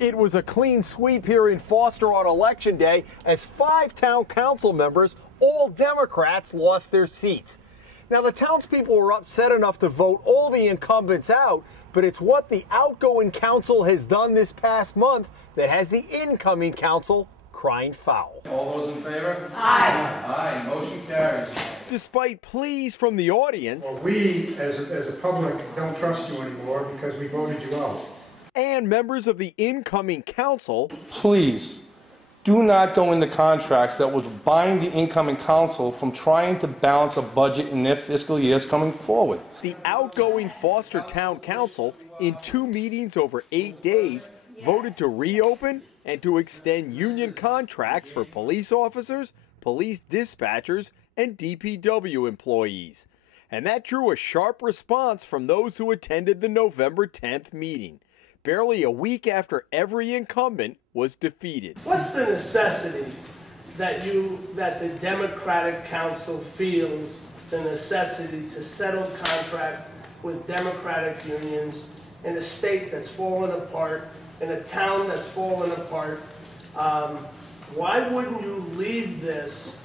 It was a clean sweep here in Foster on Election Day as 5 town council members, all Democrats, lost their seats. Now, the townspeople were upset enough to vote all the incumbents out, but it's what the outgoing council has done this past month that has the incoming council crying foul. All those in favor? Aye. Aye. Motion carries. Despite pleas from the audience, well, we, as a public, don't trust you anymore because we voted you out. And members of the incoming council, please do not go into contracts that would bind the incoming council from trying to balance a budget in their fiscal years coming forward. The outgoing Foster Town Council, in 2 meetings over 8 days, voted to reopen and to extend union contracts for police officers, police dispatchers, and DPW employees. And that drew a sharp response from those who attended the November 10th meeting, barely a week after every incumbent was defeated. What's the necessity that the Democratic Council feels the necessity to settle contract with Democratic unions in a state that's fallen apart, in a town that's fallen apart? Why wouldn't you leave this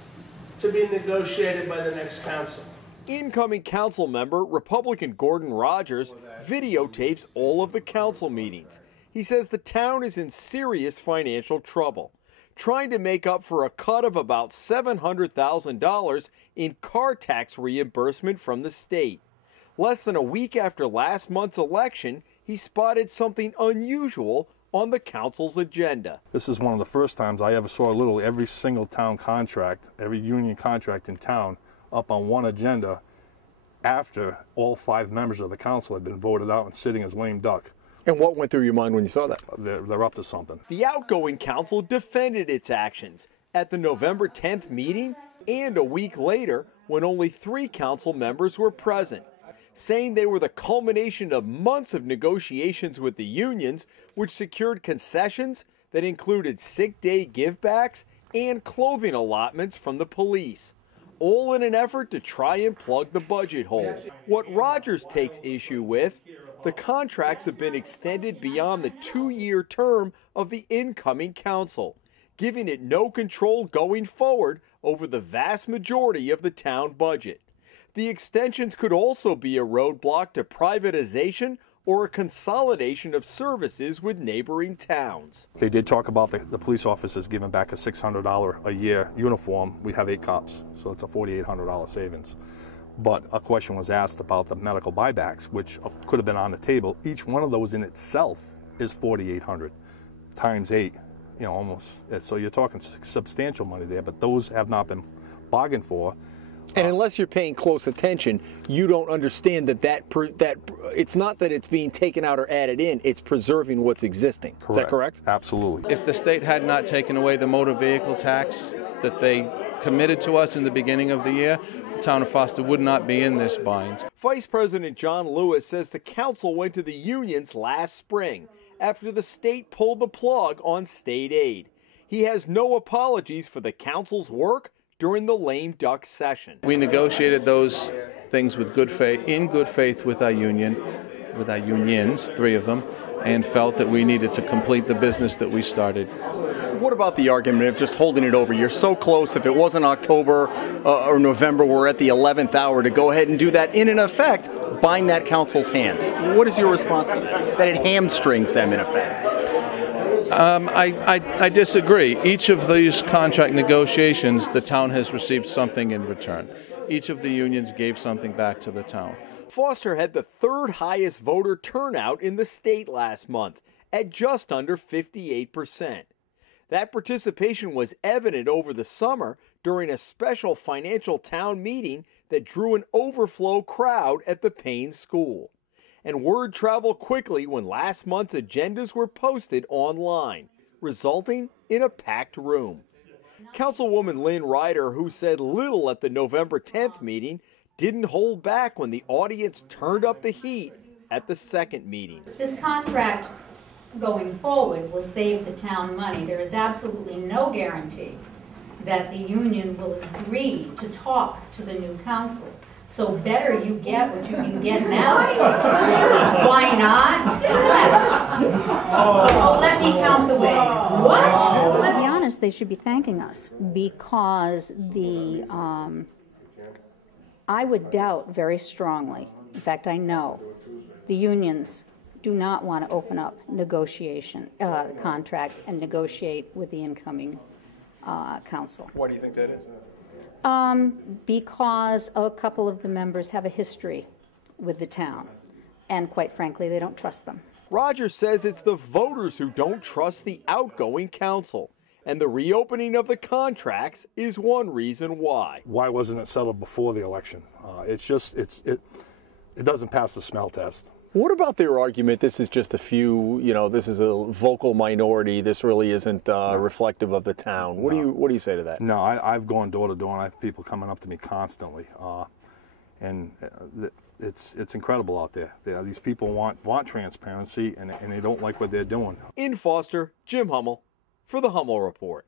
to be negotiated by the next council? Incoming council member, Republican Gordon Rogers, videotapes all of the council meetings. He says the town is in serious financial trouble, trying to make up for a cut of about $700,000 in car tax reimbursement from the state. Less than a week after last month's election, he spotted something unusual on the council's agenda. This is one of the first times I ever saw literally every single town contract, every union contract in town, up on one agenda after all 5 members of the council had been voted out and sitting as lame duck. And what went through your mind when you saw that? They're up to something. The outgoing council defended its actions at the November 10th meeting and a week later when only 3 council members were present, saying they were the culmination of months of negotiations with the unions, which secured concessions that included sick day givebacks and clothing allotments from the police, all in an effort to try and plug the budget hole. What Rogers takes issue with, the contracts have been extended beyond the 2-year term of the incoming council, giving it no control going forward over the vast majority of the town budget. The extensions could also be a roadblock to privatization or a consolidation of services with neighboring towns. They did talk about the police officers giving back a $600 a year uniform. We have 8 cops, so it's a $4,800 savings. But a question was asked about the medical buybacks, which could have been on the table. Each one of those in itself is $4,800 times 8, you know, almost. So you're talking substantial money there, but those have not been bargained for. And unless you're paying close attention, you don't understand that it's not that it's being taken out or added in, it's preserving what's existing. Correct. Is that correct? Absolutely. If the state had not taken away the motor vehicle tax that they committed to us in the beginning of the year, the town of Foster would not be in this bind. Vice President John Lewis says the council went to the unions last spring after the state pulled the plug on state aid. He has no apologies for the council's work during the lame duck session. We negotiated those things with good faith, in good faith with our union, with our unions, 3 of them, and felt that we needed to complete the business that we started. What about the argument of just holding it over? You're so close. If it wasn't October or November, we're at the 11th hour to go ahead and do that, in effect, bind that council's hands. What is your response to that? That it hamstrings them, in effect? I disagree. Each of these contract negotiations, the town has received something in return. Each of the unions gave something back to the town. Foster had the 3rd highest voter turnout in the state last month, at just under 58%. That participation was evident over the summer during a special financial town meeting that drew an overflow crowd at the Payne School. And word traveled quickly when last month's agendas were posted online, resulting in a packed room. Councilwoman Lynn Ryder, who said little at the November 10th meeting, didn't hold back when the audience turned up the heat at the second meeting. This contract going forward will save the town money. There is absolutely no guarantee that the union will agree to talk to the new council. So better you get what you can get now. Why not? Yes. Oh, let me honest, they should be thanking us, because I would doubt very strongly, in fact I know, the unions do not want to open up negotiation contracts and negotiate with the incoming council. Why do you think that is? Because a couple of the members have a history with the town, and quite frankly, they don't trust them. Rogers says it's the voters who don't trust the outgoing council, and the reopening of the contracts is one reason why. Why wasn't it settled before the election? It doesn't pass the smell test. What about their argument, this is just a few, this is a vocal minority, this really isn't reflective of the town? What do you say to that? No, I've gone door to door, and I have people coming up to me constantly, and it's incredible out there. These people want transparency, and they don't like what they're doing. In Foster, Jim Hummel for the Hummel Report.